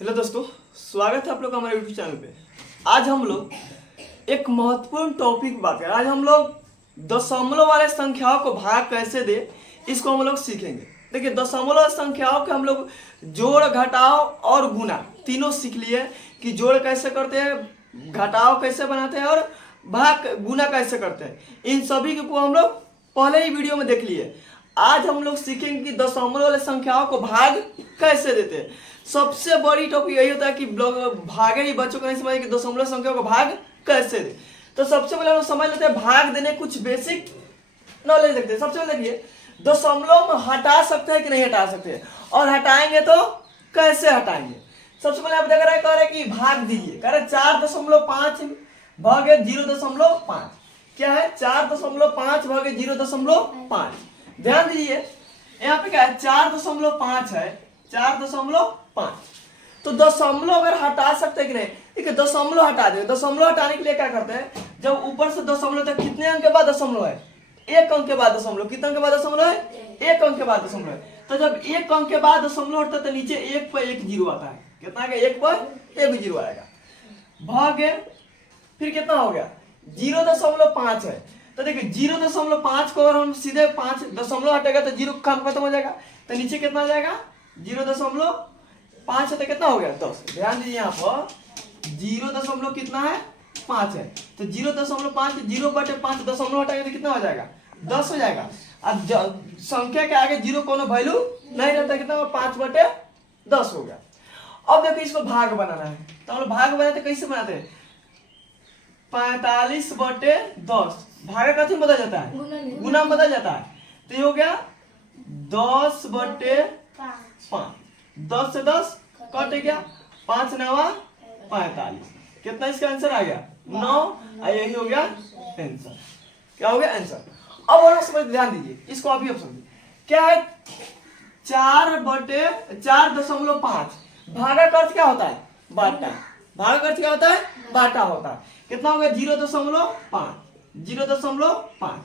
Hello दोस्तों, स्वागत है आप लोग का हमारे यूट्यूब चैनल पे। आज हम लोग एक महत्वपूर्ण टॉपिक बात करें। आज हम लोग दशमलव वाले संख्याओं को भाग कैसे दे, इसको हम लोग सीखेंगे। देखिए, दशमलव संख्याओं के हम लोग जोड़, घटाव और गुना तीनों सीख लिए कि जोड़ कैसे करते हैं, घटाव कैसे बनाते हैं और भाग गुना कैसे करते हैं। इन सभी को हम लोग पहले ही वीडियो में देख लिए। आज हम लोग सीखेंगे कि दशमलव वाले संख्याओं को भाग कैसे देते हैं। सबसे बड़ी टॉपिक यही होता है कि भागे ही बच्चों को नहीं समझ कि दशमलव संख्या को भाग कैसे दे। तो सबसे पहले हम लोग समझ लेते हैं भाग देने कुछ बेसिक नॉलेज देखते हैं। सबसे पहले देखिए, दशमलव में हटा सकते हैं कि नहीं हटा सकते हैं, और हटाएंगे तो कैसे हटाएंगे। सबसे पहले आप देख रहे हैं, कह रहे कि भाग दीजिए, कह रहे 4.5 भागे 0.5 क्या है, 4.5 भागे 0.5। ध्यान दीजिए, यहाँ पे क्या है, 4.5 है, 4.5। तो दशमलव अगर हटा सकते हैं कि नहीं, ठीक है, दशमलव हटा दे। दशमलव हटाने के लिए क्या करते हैं, जब ऊपर से दशमलव तक कितने अंक के बाद दशमलव है, एक अंक के बाद दशमलव, कितने अंक के बाद दशमलव है, एक अंक के बाद दशमलव है। तो जब एक अंक के बाद दशमलव हटता है तो नीचे एक पर एक जीरो आता है। कितना आएगा, एक पर एक जीरो आएगा। भागे फिर कितना हो गया, 0.5 है। तो देखिए 0.5 को अगर हम सीधे 5 दशमलव हटेगा तो जीरो काम खत्म हो जाएगा। तो नीचे कितना आ जाएगा, 0.5 है तो कितना हो गया, 10। ध्यान दीजिए, यहाँ पर 0 कितना है, 5 है। तो 0.5 0/5 दशमलव हटाएंगे तो कितना हो जाएगा, 10 हो जाएगा। अब संख्या के आगे जीरो कोनो वैल्यू नहीं रहता, कितना 5/10 हो गया। अब देखो इसको भाग बनाना है, तो हम लोग भाग बनाते कैसे बनाते हैं, 45/10 भागा कथी में बदल जाता है, गुना में बदल जाता है। तो ये हो गया 10/5। 10 से 10 कट गया, 5 9 45। कितना इसका आंसर आ गया, 9। यही हो गया आंसर। क्या हो गया आंसर। अब और समझ ध्यान दीजिए, इसको अभी अब समझिए क्या है, 4/4.5 भागा का अर्थ क्या होता है, बांटा। भागा का अर्थ क्या होता है, बांटा होता है। कितना हो गया, 0.5 0.5।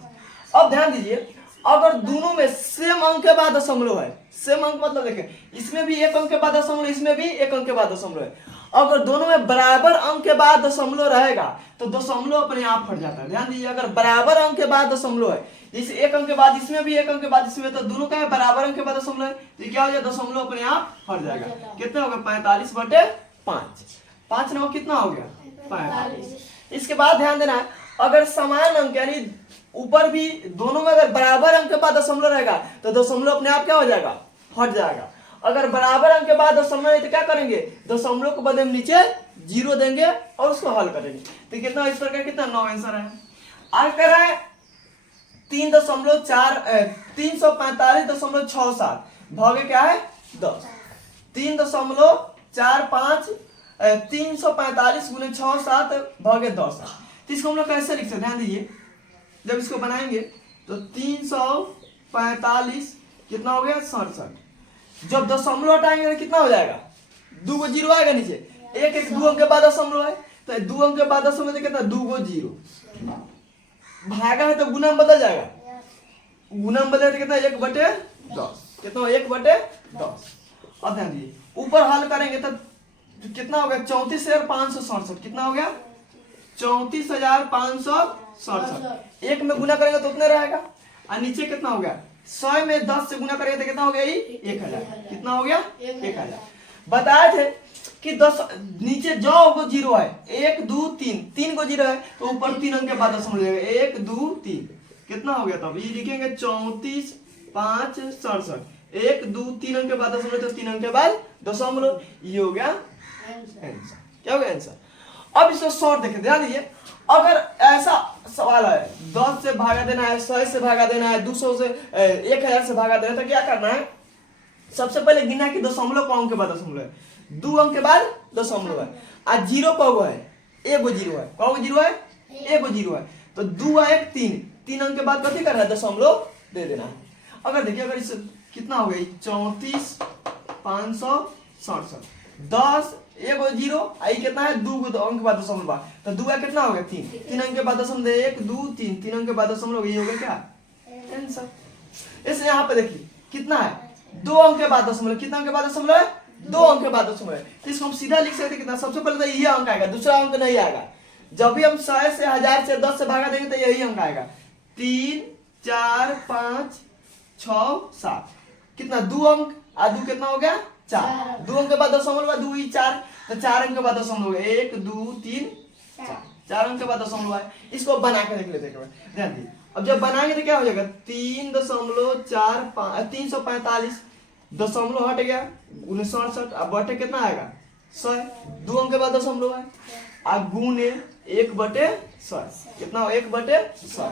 अब ध्यान दीजिए, अगर दोनों में सेम अंक के बाद दशमलव है, सेम अंक मतलब देखें, इसमें भी एक अंक के बाद दशमलव, इसमें भी एक अंक के बाद दशमलव है। अगर दोनों में बराबर अंक के बाद दशमलव रहेगा तो दशमलव अपने आप हट जाता है। ध्यान दीजिए, अगर बराबर अंक के बाद दशमलव है, इस एक अंक के बाद इसमें भी, एक अंक के बाद इसमें, तो दोनों का बराबर अंक के बाद दशमलव है, तो क्या हो जाएगा, दशमलव अपने आप हट जाएगा। कितना हो गया, 45/5। 5 9 कितना हो गया, 45। इसके बाद ध्यान देना है, अगर समान अंक यानी ऊपर भी दोनों में अगर बराबर अंक के बाद दशमलव रहेगा तो दशमलव अपने आप क्या हो जाएगा, हट जाएगा। अगर बराबर अंक के बाद दशमलव है तो क्या करेंगे, दशमलव को बदले में नीचे जीरो देंगे और उसको हल करेंगे। तो कितना इस प्रकार, कितना 9 आंसर है। आगे कर रहा है 345.67 भागे क्या है, 10। 3.45 345 गुने 6 7 भागे 10। तो इसको हम लोग कैसे लिख सकते हैं, ध्यान दीजिए, जब इसको बनाएंगे तो 345 कितना हो गया, 67। जब दशमलव हटाएंगे तो कितना हो जाएगा, 2 गो जीरो आएगा नीचे, एक एक 2 अंक के बाद दशमलव है, तो 2 अंक के बाद दशमलव कितना, 2 गो जीरो। भागा है तो गुना में बदल जाएगा, गुना में बदले तो कितना, 1/10। कितना, 1/10। अब ध्यान दीजिए, ऊपर हल करेंगे तो कितना हो गया, 34,567। कितना हो गया, 34,567। एक में गुना करेंगे तो उतने रहेगा। और नीचे कितना हो गया, 100 में 10 से गुना करेंगे तो कितना हो गया, 1000। कितना हो गया, 1000। बताए थे कि 10 नीचे जो गो जीरो है, 1 2 3 गो जीरो है, तो ऊपर 3 अंक के बाद दशमलव जाएगा, 1 2 3। कितना हो गया, तब ये लिखेंगे 34,567। 1 2 3 अंक के बाद दशमलव, तो 3 अंक के बाद दशमलव, ये हो गया आंसर। क्या हो गया आंसर। अब इसको शॉर्ट देखें, ध्यान दीजिए, अगर ऐसा सवाल है 10 से भागा देना है, 100 से भागा देना है, 200 से 1000 से भागा देना है, तो क्या करना है, सबसे पहले गिना कि दशमलव कौन के बाद दशमलव है, 2 अंक के बाद दशमलव है। आज जीरो कौन है, एक गो जीरो है, कौन जीरो है, एक गो जीरो है। तो 2 1 3 अंक के बाद कथी करना है, दशमलव दे देना है। अगर देखिए, अगर इस कितना हो गई, 34,567, 10 एगो जीरो, आई कितना है, 2 अंक के बाद दशमलव बा, तो 2 कितना हो गया, 3 अंक के बाद दशमलव, 1 2 3 अंक के बाद दशमलव, ये हो गया क्या आंसर। इसलिए यहाँ पे देखिए कितना है, 2 अंक के बाद दशमलव, कितना अंक के बाद दशमलव है, 2 अंक के बाद दशमलव है, तो इसको हम सीधा लिख सकते हैं कितना, सबसे पहले तो ये अंक आएगा, दूसरा अंक नहीं आएगा। जब भी हम 100 से 1000 से 10 से भागा देंगे तो यही अंक आएगा। 3 4 5 6 7 कितना 2 अंक, आ 2 कितना हो गया 4, 2 अंक के बाद दशमलव है, 2 ही 4, तो 4 अंक के बाद दशमलव हो गया 1 2 3 4 अंक के बाद दशमलव है। इसको बना के देख लेते हैं, ध्यान दीजिए। अब जब बनाएंगे तो क्या हो जाएगा 3.45 दशमलव हट गया 69, अब बटे कितना आएगा 100, 2 अंक के बाद दशमलव है, आ गुने 1/100 कितना हो 1/100।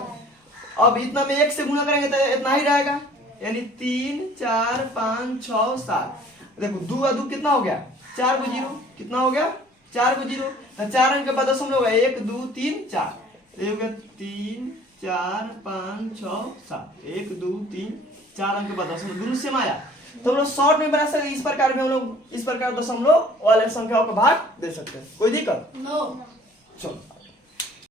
अब इतना में 1 से गुना करेंगे तो इतना ही रहेगा, यानी 3 4 5 6 7। देखो 2 और 2 कितना हो गया 4 को 0 कितना हो गया 4 को 0, तो 4 अंक के बाद दशमलव है 1 2 3 4, ये हो गया 3 4 5 6 7 1 2 3 4 अंक के बाद दशमलव दोनों सेम आया। तो हम लोग शॉर्ट में बना सकते, इस प्रकार में हम लोग इस प्रकार दशमलव वाले संख्याओं का भाग दे सकते हैं, कोई दिक्कत? नो। चलो।